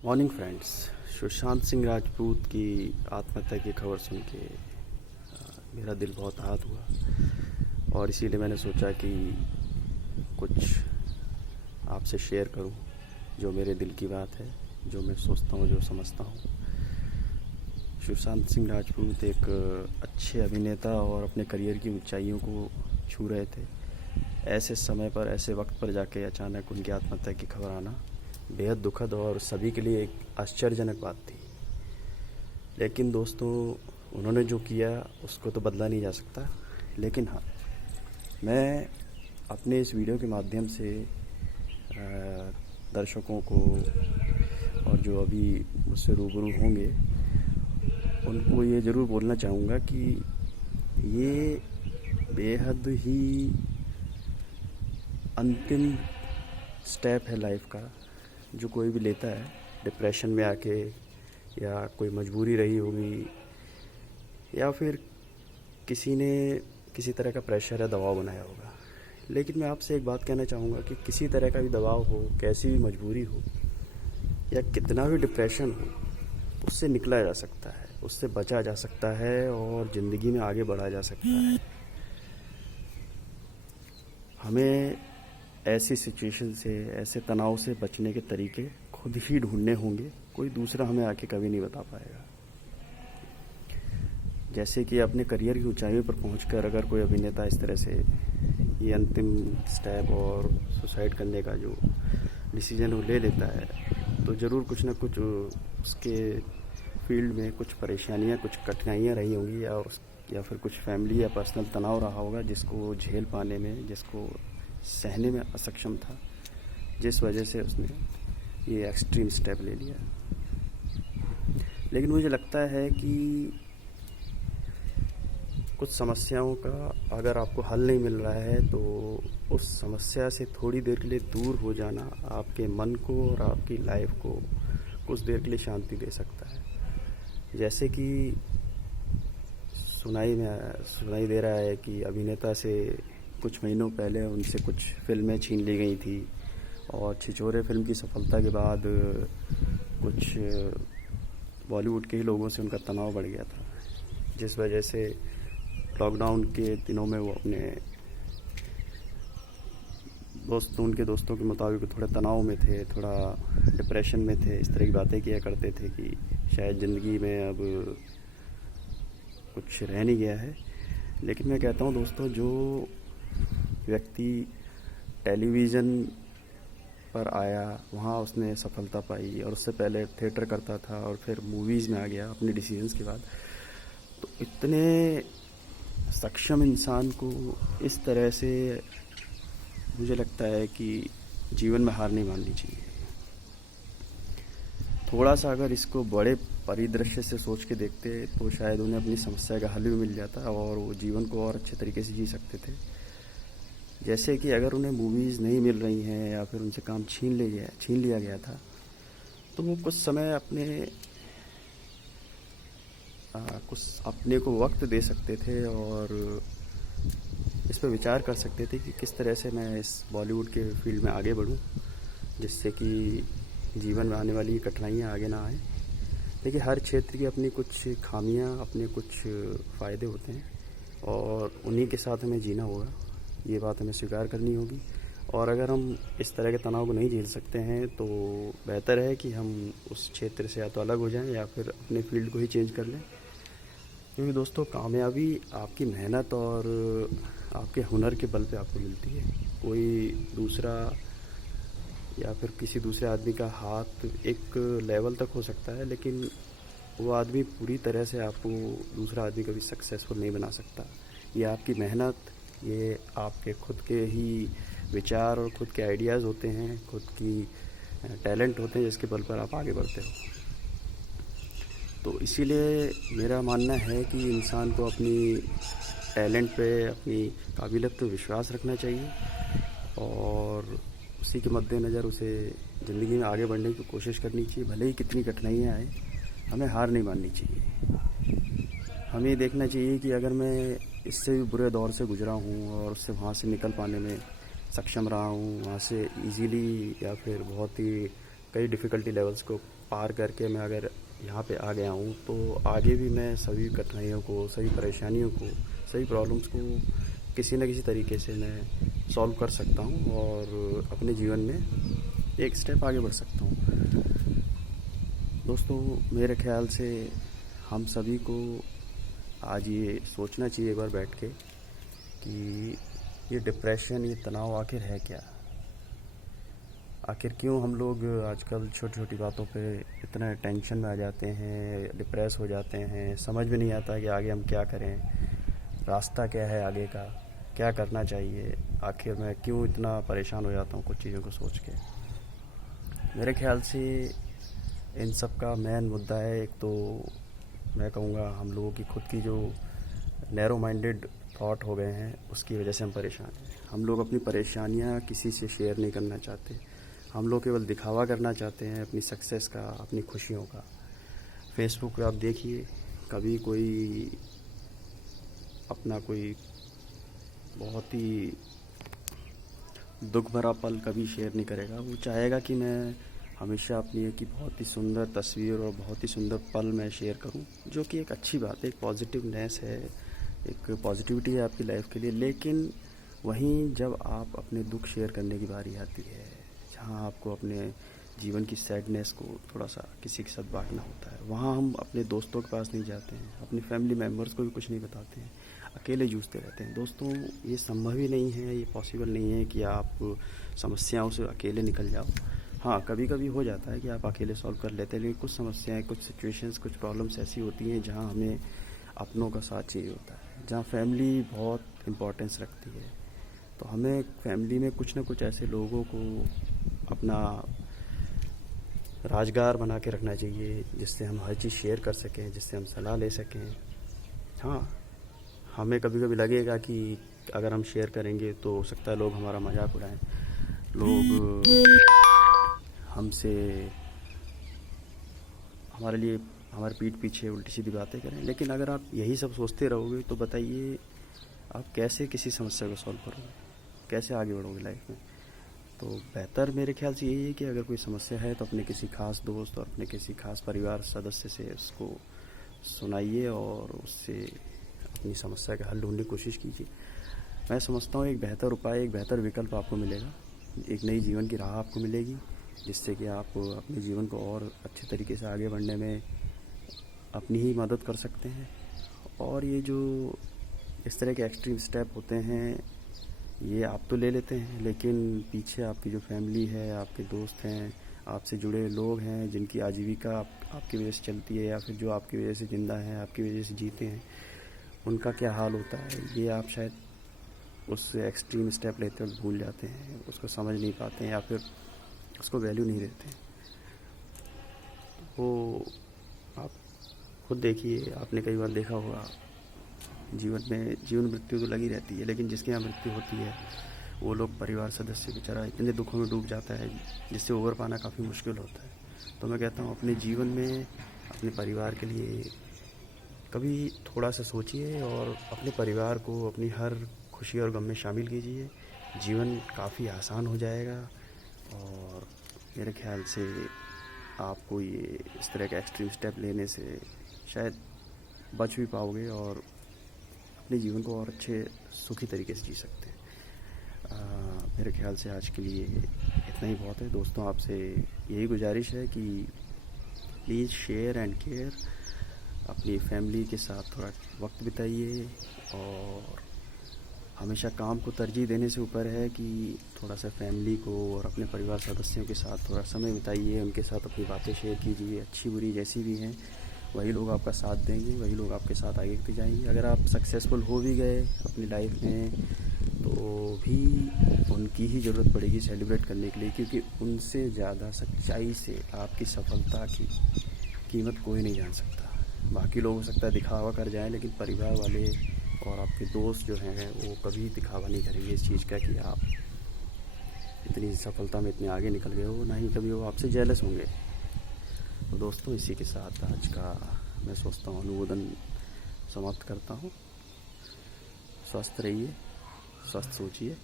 Morning friends. Sushant Singh Rajput की आत्महत्या की खबर सुन के मेरा दिल बहुत आहत हुआ और इसीलिए मैंने सोचा कि कुछ आपसे शेयर करूं जो मेरे दिल की बात है, जो मैं सोचता हूं, जो समझता हूं। सुशांत सिंह राजपूत एक अच्छे अभिनेता और अपने करियर की ऊंचाइयों को छू रहे थे। ऐसे समय पर, ऐसे वक्त पर जाके अचानक उनकी आत्महत्या की खबर आना बेहद दुखद और सभी के लिए एक आश्चर्यजनक बात थी। लेकिन दोस्तों, उन्होंने जो किया उसको तो बदला नहीं जा सकता। लेकिन हाँ, मैं अपने इस वीडियो के माध्यम से दर्शकों को और जो अभी मुझसे रूबरू होंगे उनको ये ज़रूर बोलना चाहूँगा कि ये बेहद ही अंतिम स्टेप है लाइफ का जो कोई भी लेता है डिप्रेशन में आके, या कोई मजबूरी रही होगी, या फिर किसी ने किसी तरह का प्रेशर या दबाव बनाया होगा। लेकिन मैं आपसे एक बात कहना चाहूँगा कि किसी तरह का भी दबाव हो, कैसी भी मजबूरी हो, या कितना भी डिप्रेशन हो, उससे निकला जा सकता है, उससे बचा जा सकता है और ज़िंदगी में आगे बढ़ा जा सकता है। हमें ऐसी सिचुएशन से, ऐसे तनाव से बचने के तरीके खुद ही ढूंढने होंगे, कोई दूसरा हमें आके कभी नहीं बता पाएगा। जैसे कि अपने करियर की ऊंचाइयों पर पहुंचकर अगर कोई अभिनेता इस तरह से ये अंतिम स्टेप और सुसाइड करने का जो डिसीजन वो ले लेता है, तो ज़रूर कुछ ना कुछ उसके फील्ड में कुछ परेशानियां, कुछ कठिनाइयां रही होंगी, या फिर कुछ फैमिली या पर्सनल तनाव रहा होगा जिसको झेल पाने में, जिसको सहने में असक्षम था, जिस वजह से उसने ये एक्सट्रीम स्टेप ले लिया। लेकिन मुझे लगता है कि कुछ समस्याओं का अगर आपको हल नहीं मिल रहा है तो उस समस्या से थोड़ी देर के लिए दूर हो जाना आपके मन को और आपकी लाइफ को कुछ देर के लिए शांति दे सकता है। जैसे कि सुनाई दे रहा है कि अभिनेता से कुछ महीनों पहले उनसे कुछ फिल्में छीन ली गई थी और छिछोरे फिल्म की सफलता के बाद कुछ बॉलीवुड के ही लोगों से उनका तनाव बढ़ गया था, जिस वजह से लॉकडाउन के दिनों में वो अपने उनके दोस्तों के मुताबिक थोड़ा तनाव में थे, थोड़ा डिप्रेशन में थे। इस तरह की बातें किया करते थे कि शायद ज़िंदगी में अब कुछ रह नहीं गया है। लेकिन मैं कहता हूँ दोस्तों, जो व्यक्ति टेलीविज़न पर आया, वहाँ उसने सफलता पाई, और उससे पहले थिएटर करता था और फिर मूवीज़ में आ गया अपने डिसीजंस के बाद, तो इतने सक्षम इंसान को इस तरह से मुझे लगता है कि जीवन में हार नहीं माननी चाहिए। थोड़ा सा अगर इसको बड़े परिदृश्य से सोच के देखते तो शायद उन्हें अपनी समस्या का हल भी मिल जाता और वो जीवन को और अच्छे तरीके से जी सकते थे। जैसे कि अगर उन्हें मूवीज़ नहीं मिल रही हैं या फिर उनसे काम छीन लिया गया था, तो वो कुछ अपने को वक्त दे सकते थे और इस पर विचार कर सकते थे कि किस तरह से मैं इस बॉलीवुड के फील्ड में आगे बढ़ूं, जिससे कि जीवन में आने वाली कठिनाइयाँ आगे ना आए। देखिए, हर क्षेत्र की अपनी कुछ खामियां, अपने कुछ फ़ायदे होते हैं और उन्हीं के साथ हमें जीना होगा, ये बात हमें स्वीकार करनी होगी। और अगर हम इस तरह के तनाव को नहीं झेल सकते हैं तो बेहतर है कि हम उस क्षेत्र से या तो अलग हो जाएं या फिर अपने फील्ड को ही चेंज कर लें। क्योंकि दोस्तों, कामयाबी आपकी मेहनत और आपके हुनर के बल पे आपको मिलती है। कोई दूसरा या फिर किसी दूसरे आदमी का हाथ एक लेवल तक हो सकता है, लेकिन वो आदमी पूरी तरह से आपको, दूसरा आदमी कभी सक्सेसफुल नहीं बना सकता। ये आपकी मेहनत, ये आपके खुद के ही विचार और खुद के आइडियाज़ होते हैं, खुद की टैलेंट होते हैं जिसके बल पर आप आगे बढ़ते हो। तो इसीलिए मेरा मानना है कि इंसान को अपनी टैलेंट पे, अपनी काबिलियत पे विश्वास रखना चाहिए और उसी के मद्देनज़र उसे ज़िंदगी में आगे बढ़ने की कोशिश करनी चाहिए। भले ही कितनी कठिनाइयाँ आए, हमें हार नहीं माननी चाहिए। हमें देखना चाहिए कि अगर मैं इससे भी बुरे दौर से गुजरा हूँ और उससे वहाँ से निकल पाने में सक्षम रहा हूँ, वहाँ से इजीली या फिर बहुत ही कई डिफ़िकल्टी लेवल्स को पार करके मैं अगर यहाँ पे आ गया हूँ, तो आगे भी मैं सभी कठिनाइयों को, सभी परेशानियों को, सभी प्रॉब्लम्स को किसी न किसी तरीके से मैं सॉल्व कर सकता हूँ और अपने जीवन में एक स्टेप आगे बढ़ सकता हूँ। दोस्तों, मेरे ख्याल से हम सभी को आज ये सोचना चाहिए एक बार बैठ के कि ये डिप्रेशन, ये तनाव आखिर है क्या। आखिर क्यों हम लोग आजकल छोटी छोटी बातों पे इतना टेंशन में आ जाते हैं, डिप्रेस हो जाते हैं, समझ में नहीं आता कि आगे हम क्या करें, रास्ता क्या है आगे का, क्या करना चाहिए। आखिर मैं क्यों इतना परेशान हो जाता हूँ कुछ चीज़ों को सोच के। मेरे ख्याल से इन सब का मेन मुद्दा है, एक तो मैं कहूँगा हम लोगों की खुद की जो नैरो माइंडेड थॉट हो गए हैं, उसकी वजह से हम परेशान हैं। हम लोग अपनी परेशानियाँ किसी से शेयर नहीं करना चाहते। हम लोग केवल दिखावा करना चाहते हैं अपनी सक्सेस का, अपनी खुशियों का। फेसबुक पे आप देखिए, कभी कोई अपना कोई बहुत ही दुख भरा पल कभी शेयर नहीं करेगा। वो चाहेगा कि मैं हमेशा अपनी एक बहुत ही सुंदर तस्वीर और बहुत ही सुंदर पल मैं शेयर करूं, जो कि एक अच्छी बात है, एक पॉजिटिवनेस है, एक पॉजिटिविटी है आपकी लाइफ के लिए। लेकिन वहीं जब आप अपने दुख शेयर करने की बारी आती है, जहां आपको अपने जीवन की सैडनेस को थोड़ा सा किसी के साथ बांटना होता है, वहाँ हम अपने दोस्तों के पास नहीं जाते हैं, अपनी फैमिली मेम्बर्स को भी कुछ नहीं बताते हैं, अकेले जूझते रहते हैं। दोस्तों, ये संभव ही नहीं है, ये पॉसिबल नहीं है कि आप समस्याओं से अकेले निकल जाओ। हाँ, कभी कभी हो जाता है कि आप अकेले सॉल्व कर लेते हैं, लेकिन कुछ समस्याएं, कुछ सिचुएशंस, कुछ प्रॉब्लम्स ऐसी होती हैं जहाँ हमें अपनों का साथ चाहिए होता है, जहाँ फैमिली बहुत इम्पोर्टेंस रखती है। तो हमें फैमिली में कुछ ना कुछ ऐसे लोगों को अपना राजगार बना के रखना चाहिए, जिससे हम हर चीज़ शेयर कर सकें, जिससे हम सलाह ले सकें। हाँ, हमें कभी कभी लगेगा कि अगर हम शेयर करेंगे तो हो सकता है लोग हमारा मजाक उड़ाएं, लोग हमसे, हमारे लिए, हमारे पीठ पीछे उल्टी सीधी बातें करें। लेकिन अगर आप यही सब सोचते रहोगे तो बताइए आप कैसे किसी समस्या को सॉल्व करोगे, कैसे आगे बढ़ोगे लाइफ में। तो बेहतर मेरे ख्याल से यही है कि अगर कोई समस्या है तो अपने किसी खास दोस्त और अपने किसी खास परिवार सदस्य से उसको सुनाइए और उससे अपनी समस्या का हल ढूंढने की कोशिश कीजिए। मैं समझता हूँ एक बेहतर उपाय, एक बेहतर विकल्प आपको मिलेगा, एक नई जीवन की राह आपको मिलेगी, जिससे कि आप अपने जीवन को और अच्छे तरीके से आगे बढ़ने में अपनी ही मदद कर सकते हैं। और ये जो इस तरह के एक्सट्रीम स्टेप होते हैं, ये आप तो ले लेते हैं, लेकिन पीछे आपकी जो फैमिली है, आपके दोस्त हैं, आपसे जुड़े लोग हैं, जिनकी आजीविका आपकी वजह से चलती है, या फिर जो आपकी वजह से ज़िंदा हैं, आपकी वजह से जीते हैं, उनका क्या हाल होता है, ये आप शायद उस एक्सट्रीम स्टेप लेते वक्त भूल जाते हैं, उसको समझ नहीं पाते हैं, या फिर उसको वैल्यू नहीं देते। वो आप खुद देखिए, आपने कई बार देखा होगा, जीवन में जीवन मृत्यु तो लगी रहती है, लेकिन जिसके यहाँ मृत्यु होती है वो लोग, परिवार सदस्य बेचारा इतने दुखों में डूब जाता है जिससे उबर पाना काफ़ी मुश्किल होता है। तो मैं कहता हूँ अपने जीवन में अपने परिवार के लिए कभी थोड़ा सा सोचिए और अपने परिवार को अपनी हर खुशी और गम में शामिल कीजिए। जीवन काफ़ी आसान हो जाएगा और मेरे ख्याल से आपको ये इस तरह का एक्सट्रीम स्टेप लेने से शायद बच भी पाओगे और अपने जीवन को और अच्छे सुखी तरीके से जी सकते हैं। मेरे ख्याल से आज के लिए इतना ही बहुत है। दोस्तों, आपसे यही गुजारिश है कि प्लीज़ शेयर एंड केयर, अपनी फैमिली के साथ थोड़ा वक्त बिताइए और हमेशा काम को तरजीह देने से ऊपर है कि थोड़ा सा फैमिली को और अपने परिवार सदस्यों के साथ थोड़ा समय बिताइए, उनके साथ अपनी बातें शेयर कीजिए, अच्छी बुरी जैसी भी हैं। वही लोग आपका साथ देंगे, वही लोग आपके साथ आगे बढ़ते जाएंगे। अगर आप सक्सेसफुल हो भी गए अपनी लाइफ में तो भी उनकी ही ज़रूरत पड़ेगी सेलिब्रेट करने के लिए, क्योंकि उनसे ज़्यादा सच्चाई से आपकी सफलता की कीमत कोई नहीं जान सकता। बाकी लोग हो सकता है दिखावा कर जाएं, लेकिन परिवार वाले और आपके दोस्त जो हैं वो कभी दिखावा नहीं करेंगे इस चीज़ का कि आप इतनी सफलता में इतने आगे निकल गए हो, ना ही कभी वो आपसे जेलस होंगे। तो दोस्तों, इसी के साथ आज का मैं सोचता हूँ अनुमोदन समाप्त करता हूँ। स्वस्थ रहिए, स्वस्थ सोचिए।